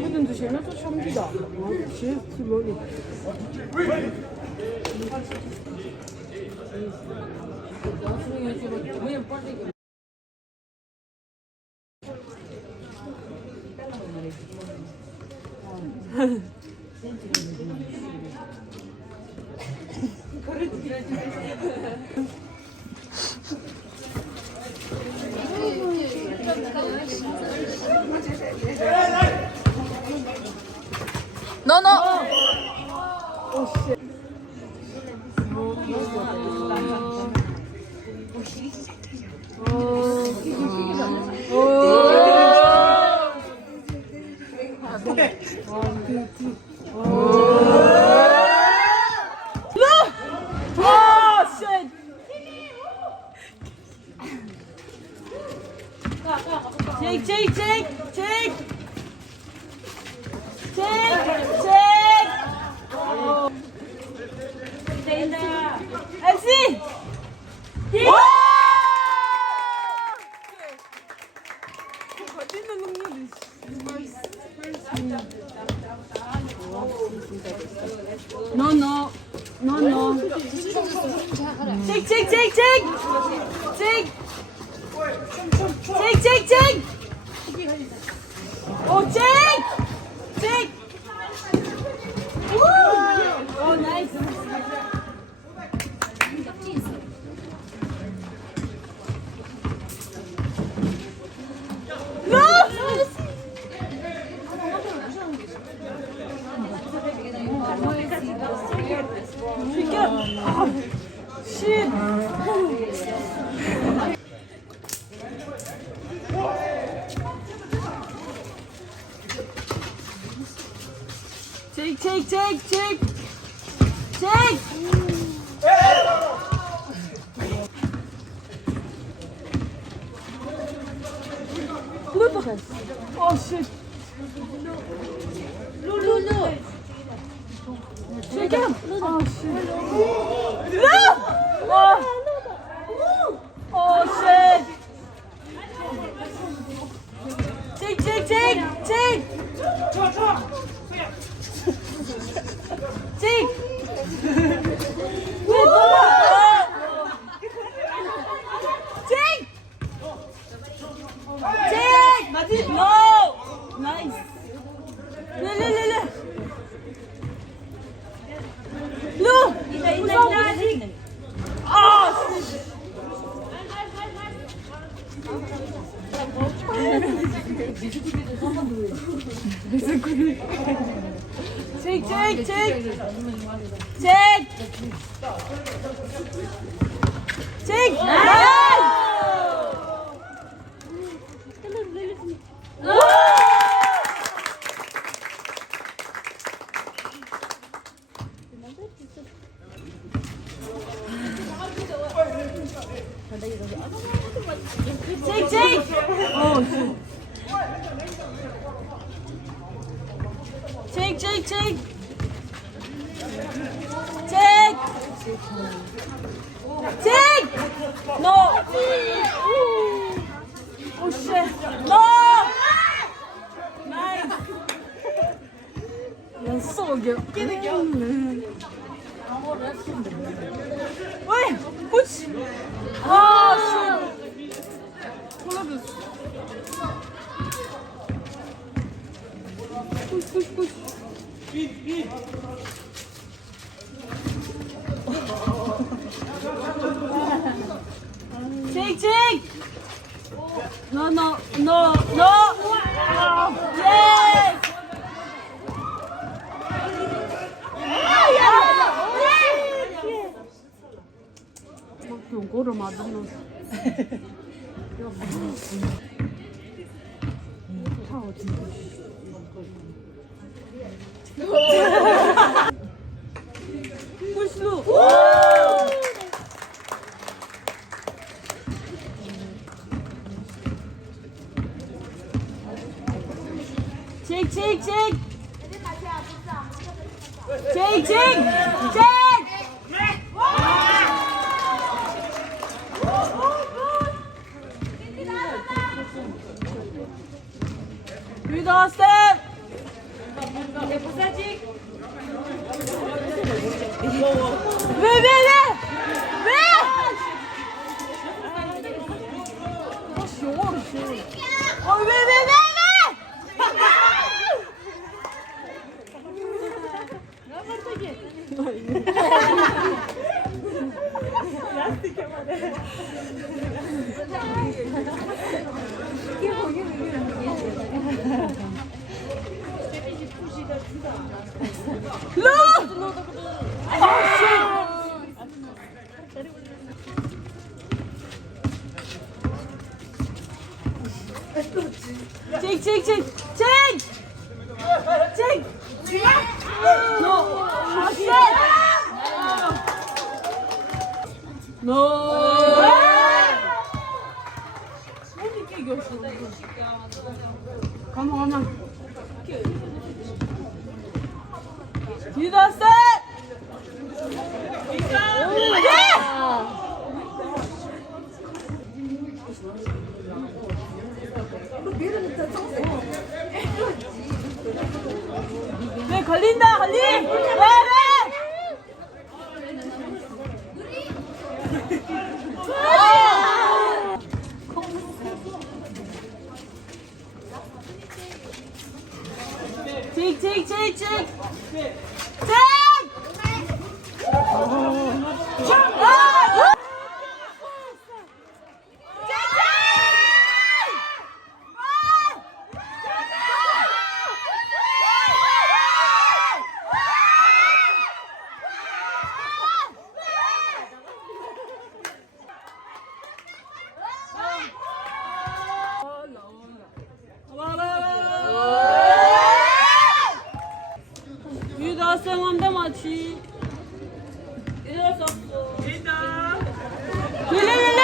모든 듯이는 또 참기다. 시스트 머리. 너. Oh shit. Lulu. Shake him. Oh shit. No! Oh shit. Take. No! Nice. No! Oh shit. Take. Take. Oh shit. Take. No. Oh shit. No. Nice. That's so good. Wait, push. Oh shit. Push. Take. No. Yes. 요거를 만들어. 푸시로. 책. Hostel. 왜? 쟁! 너! 너! 가만. 뒤다 셋! 네, 걸린다, 걸리! 왜! 칙! 유다쌤 한대 맞지. 릴리!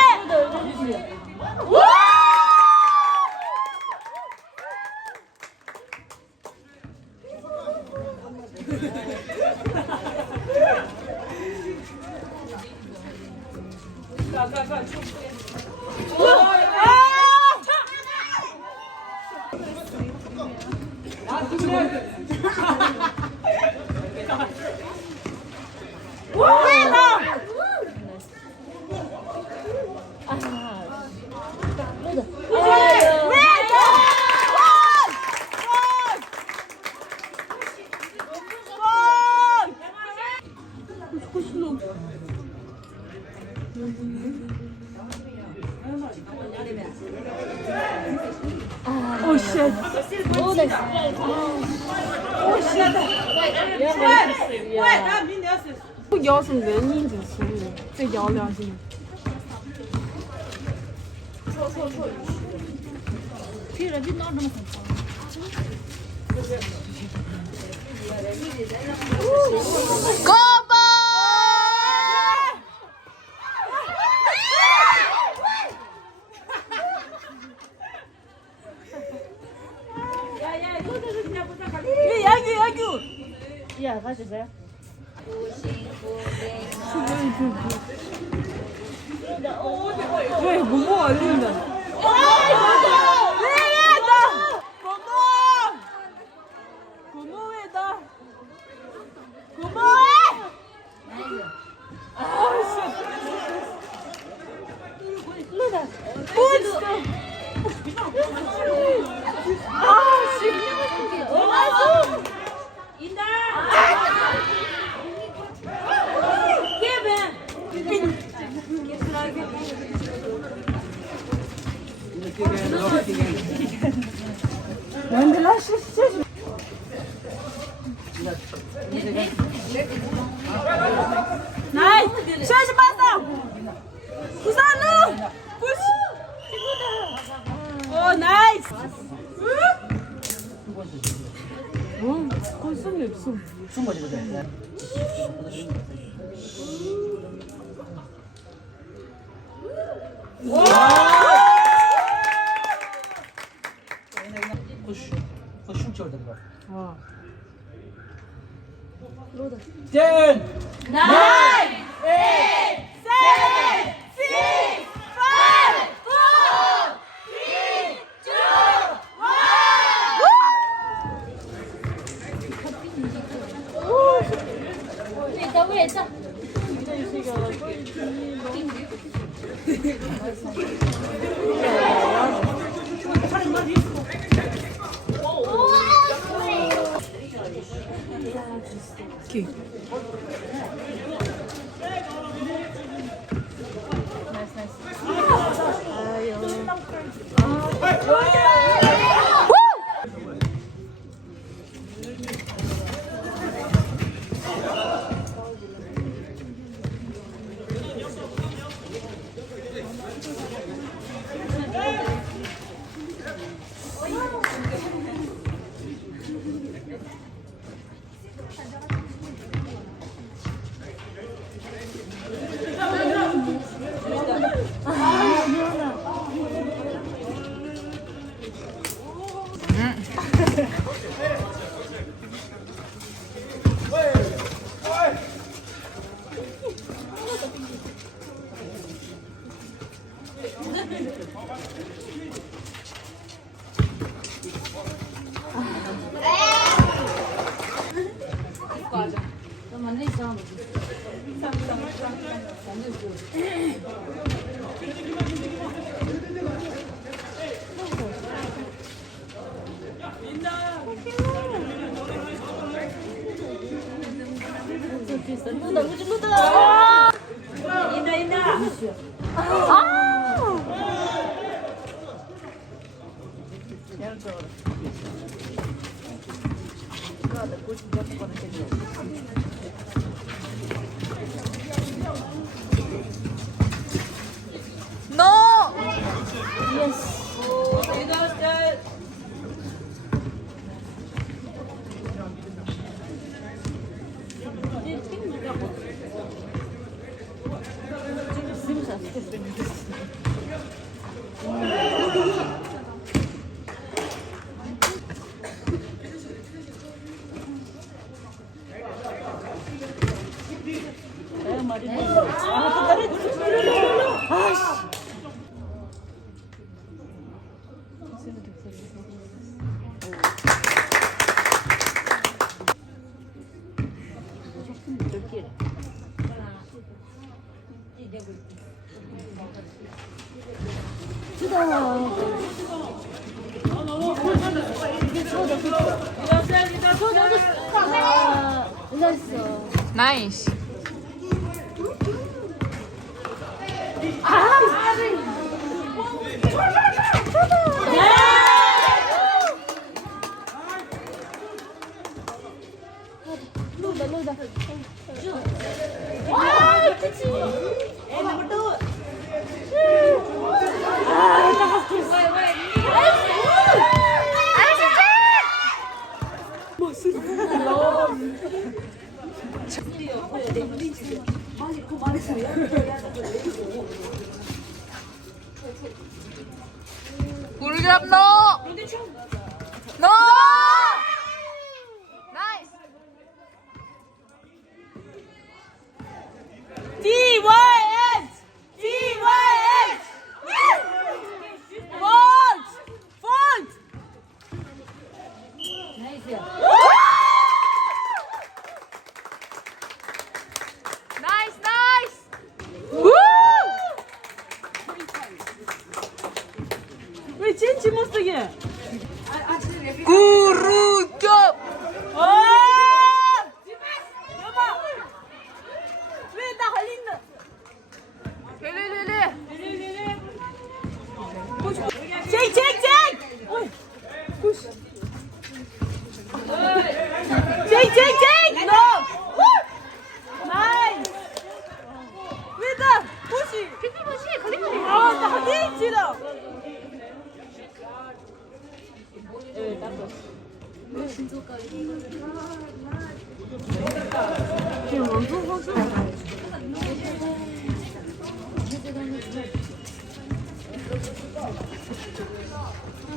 Oh shit. Oh shit.不摇什么原因就是这摇两下。야, 가져가요. 왜 모모 알린다. 고모회다. 고모회. 나이스! 샷이 봤어! 부산루! 푸시! 오 나이스! 콘썸이 없어. Ten, 9, 8, 7, 6, 5, 4, 3, 2, 1! 오케이. No! Nice. Good job, no! No! Nice! TYH! TYH! Font! Font! Nice, nice! Woo! 왜 찐치 못 쓰게? Good job! 여봐! 왜 나 걸린다? 레레레레! 잭! 잭! 잭! 어이, 푸시. 잭! 잭! 잭! 너! 나이스! 왜다? 푸시! 아, 나 딘치다! 지금 완전 화수.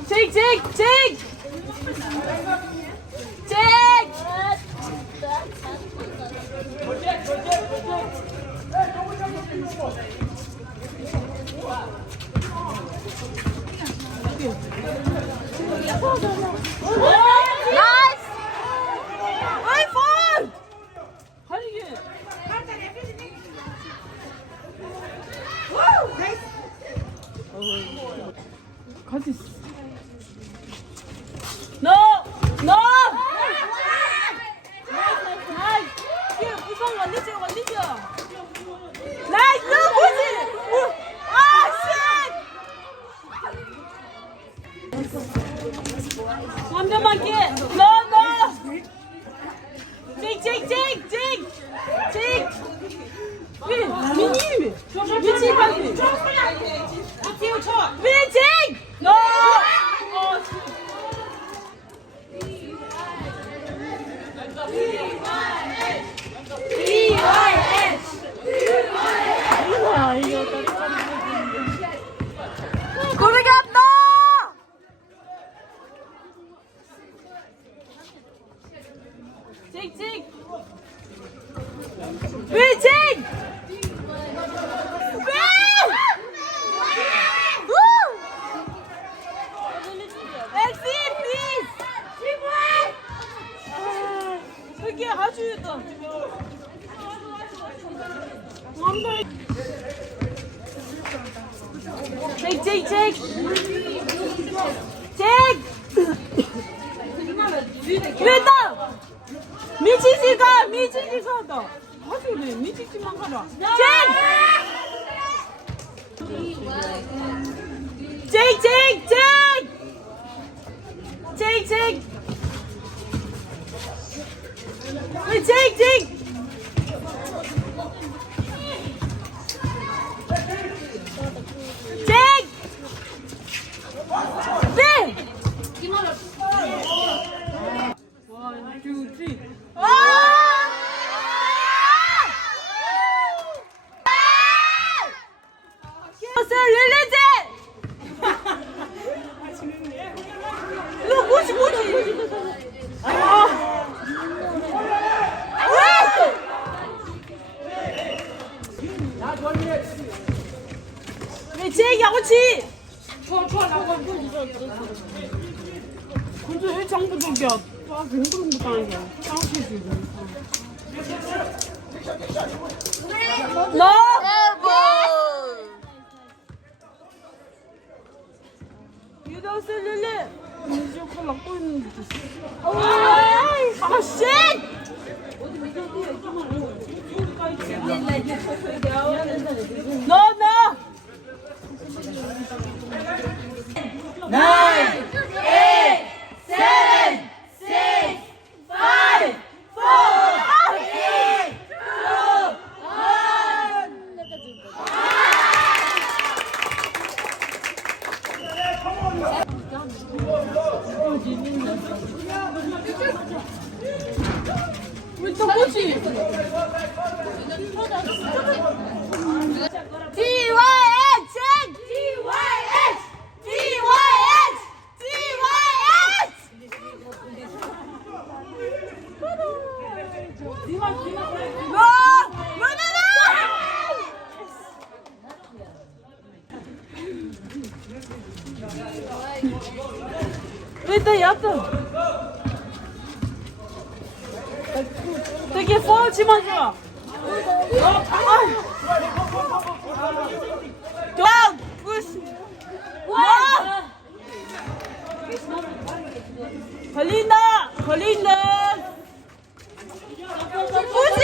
잭! 잭! 잭! 잭! 나이스! 아이 폰! 하이게. 같이. No! No! 나이스! 상대방 기. 너. 찍. 미니. 미치 빨리. 미치. 너. 고르겠다. 찍. 미치. 여기 아주 있다. 왜다? 미치지가다. 아주래 미치지만 가라. One, two, three. Hostel 릴리즈! 이거 뭐지? 제 야구치! 근데 왜 장부적이야? 아, 굉장히 못하는 거야. 짱치지. 너! 유도 쓸릴리! 이제 콜 넣고 있는 게 있어. 아, 쉣! 너! 9, 8, 7, 6, 5, 4, 3, 2, 1. 왜 또 뭐지? 왜또 약간 되게 펀치만 줘. 걸린다. 뭐지?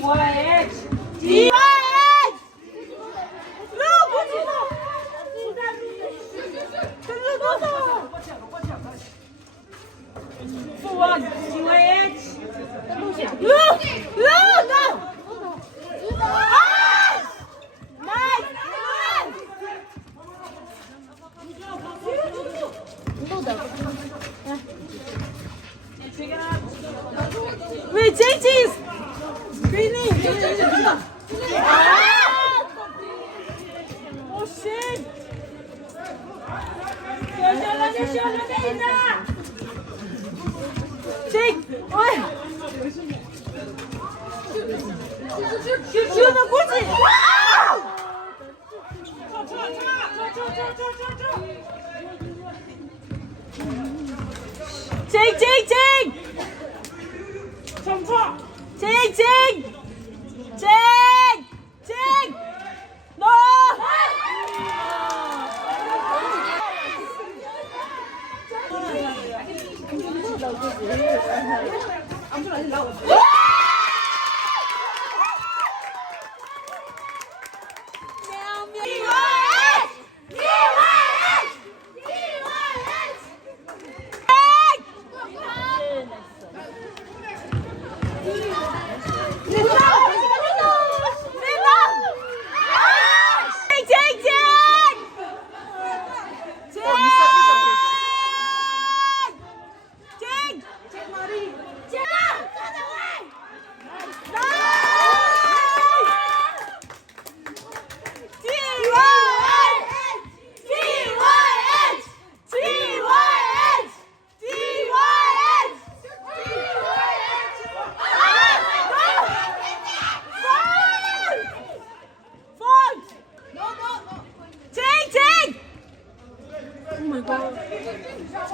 TYH! 왜 JG 스크린이 오 쉣! 제이크! 어이! 지우는 꼬지! 제이크! 너!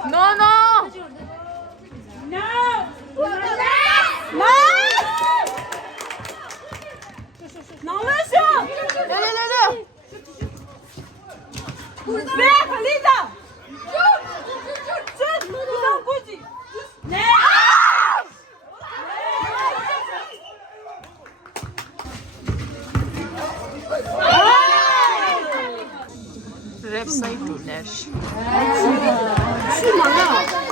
No, no. 나와서 네네네네. 네 걸린다 쭉 그다음 꼬지 네 Left side to dash. 술 많아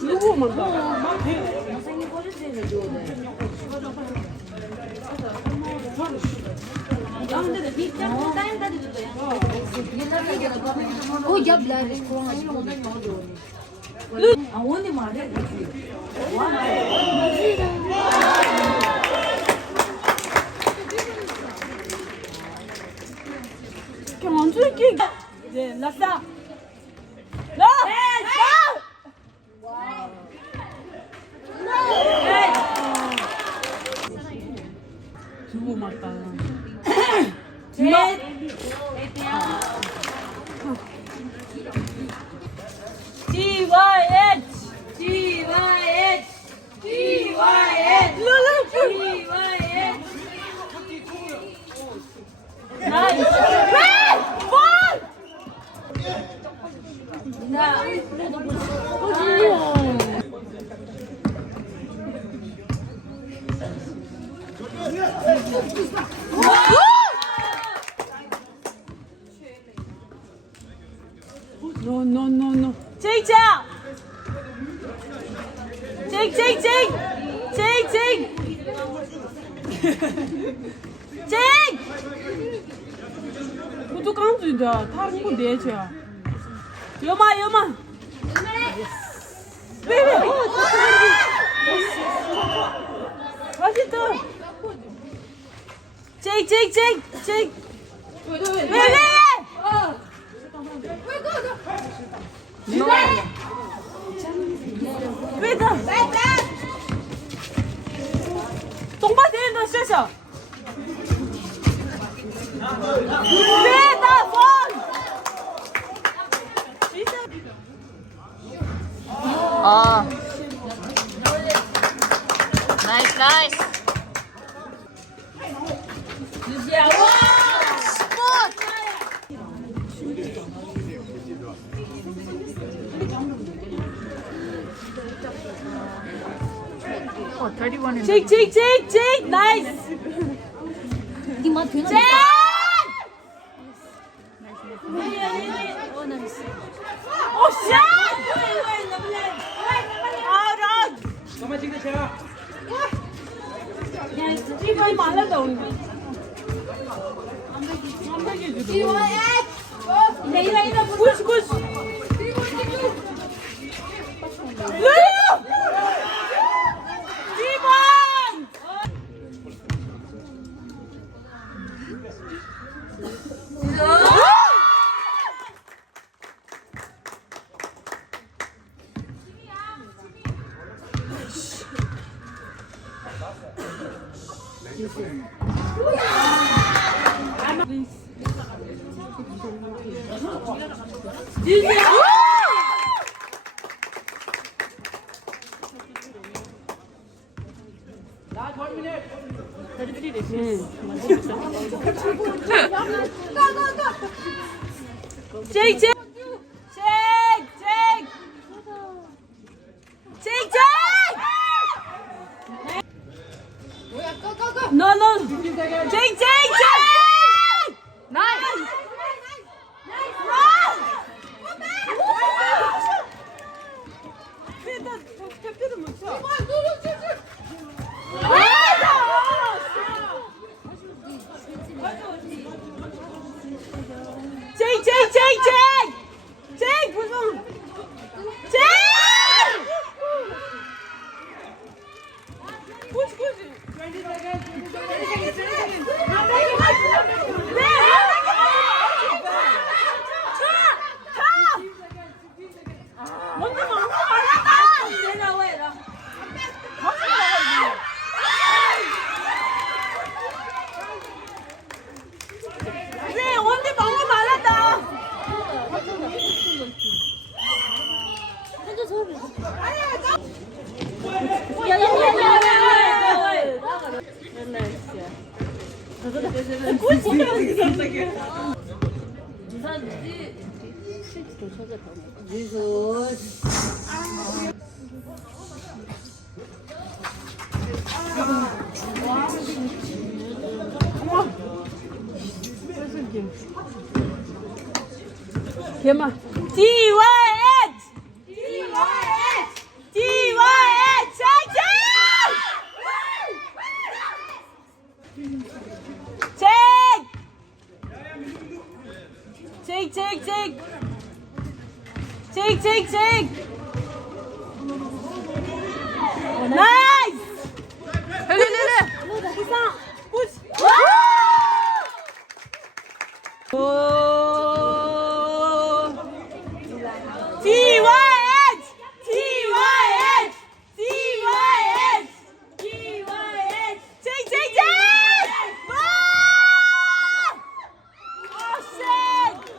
누구 만다 Oh ya BLR aonde 말해 그냥 안 줄게 네 라싸 라 두고 맞다 TYH TYH TYH TYH 나이스 No. Take. 그것도 깡주인데 다른 건 내줘야. 여마. 왜? 맛있다. Take. 왜? No. 왜다? 똥바 대는다 셔셔. 왜다 폰? Ah. Nice. Smooth. Oh, 31 in Take. Nice. 니마 되나? Oh shit! Out. 이거 말라다 우리. 굿. Jake, Jake! Jake, Jake! Jake, Jake! No, no! Jake, Jake, Jake! Nice! Jake, Jake, Jake, Jake! Jake, what's wrong? Jake! Push, push. 개만. TYH! TYH! TYH! Jake! Jake! Jake! Jake! Jake! Jake! Jake! Nice! Push! TYH! TYH! TYH! TYH! Jake! Jake! Jake! Oh shit!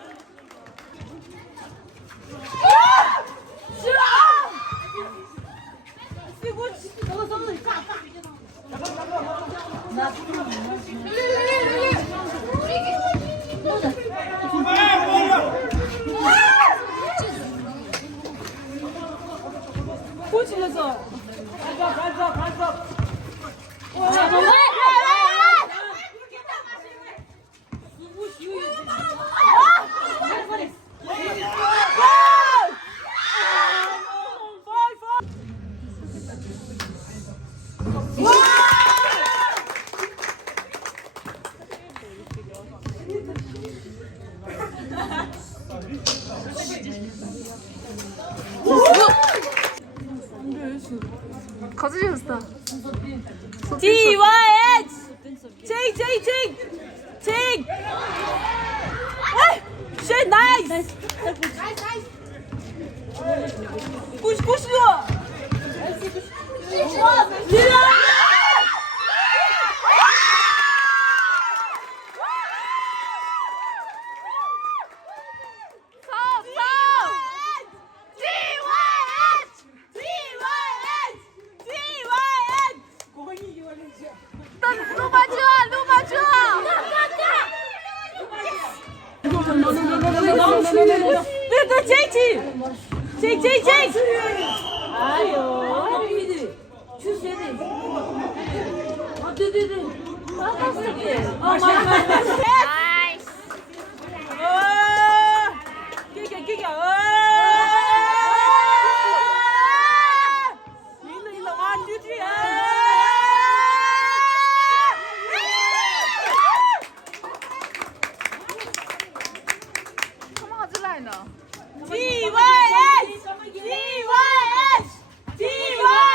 고치면서 간섭 거짓이었어. TYH! Jake, Jake, Jake! Jake! Shit, nice! Push, push 요! Jake, Jake, Jake! 아유, 주세요. 네네네. 맞았어. 맞았어. 나이스. 기겨. 일로 안 주지. TYH! TYH! TYH!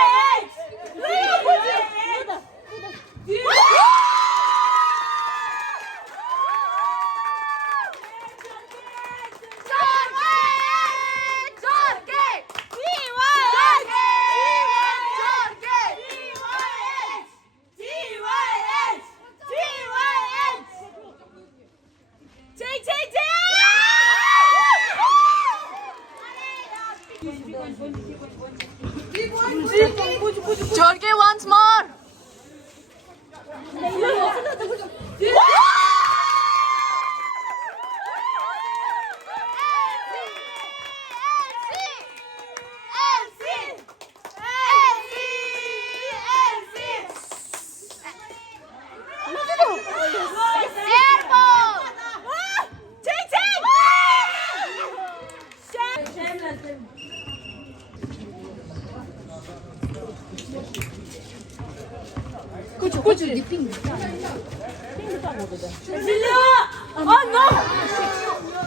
그치. 밀려! 아, no!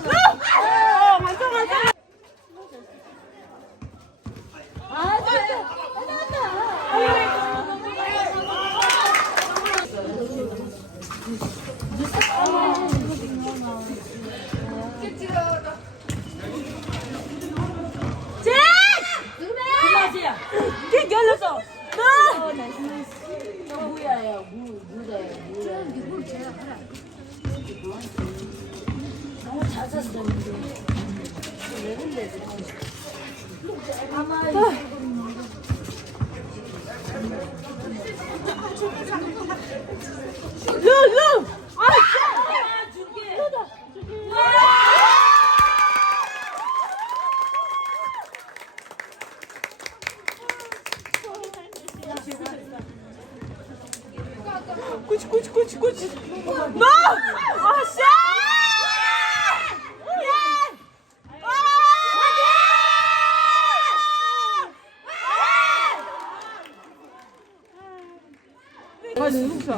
No! 맞아. 킥 열렸어. 루! 꾸치. 너! 아, 씨! 아, 진짜.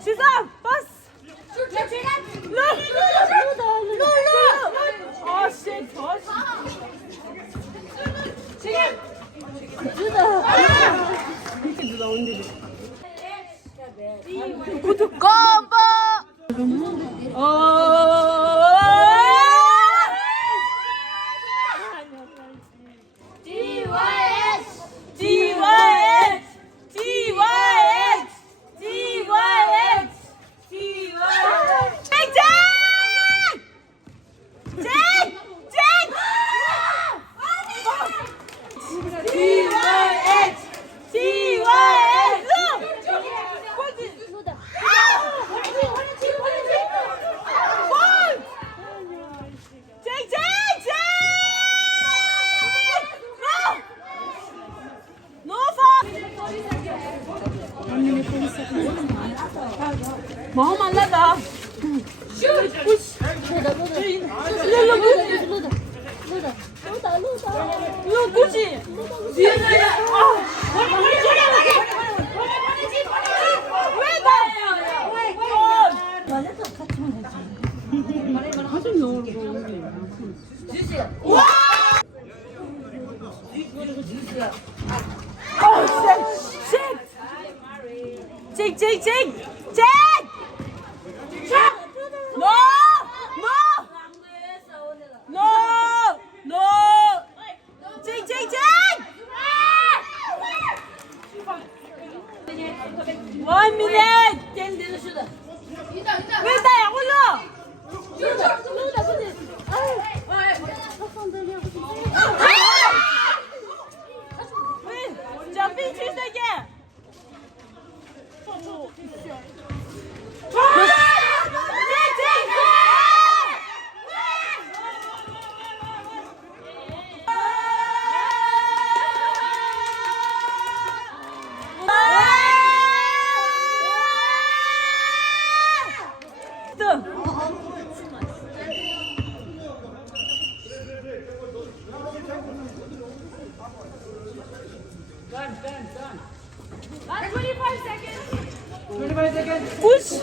시작! 버스! 아, 씨, 이렇게 누나 언제 콤보. 마음 안 나다. 이거 꾸지. 왜 나? One minute. 왜 나야 올라? 왜? 점핑 7세계. Push.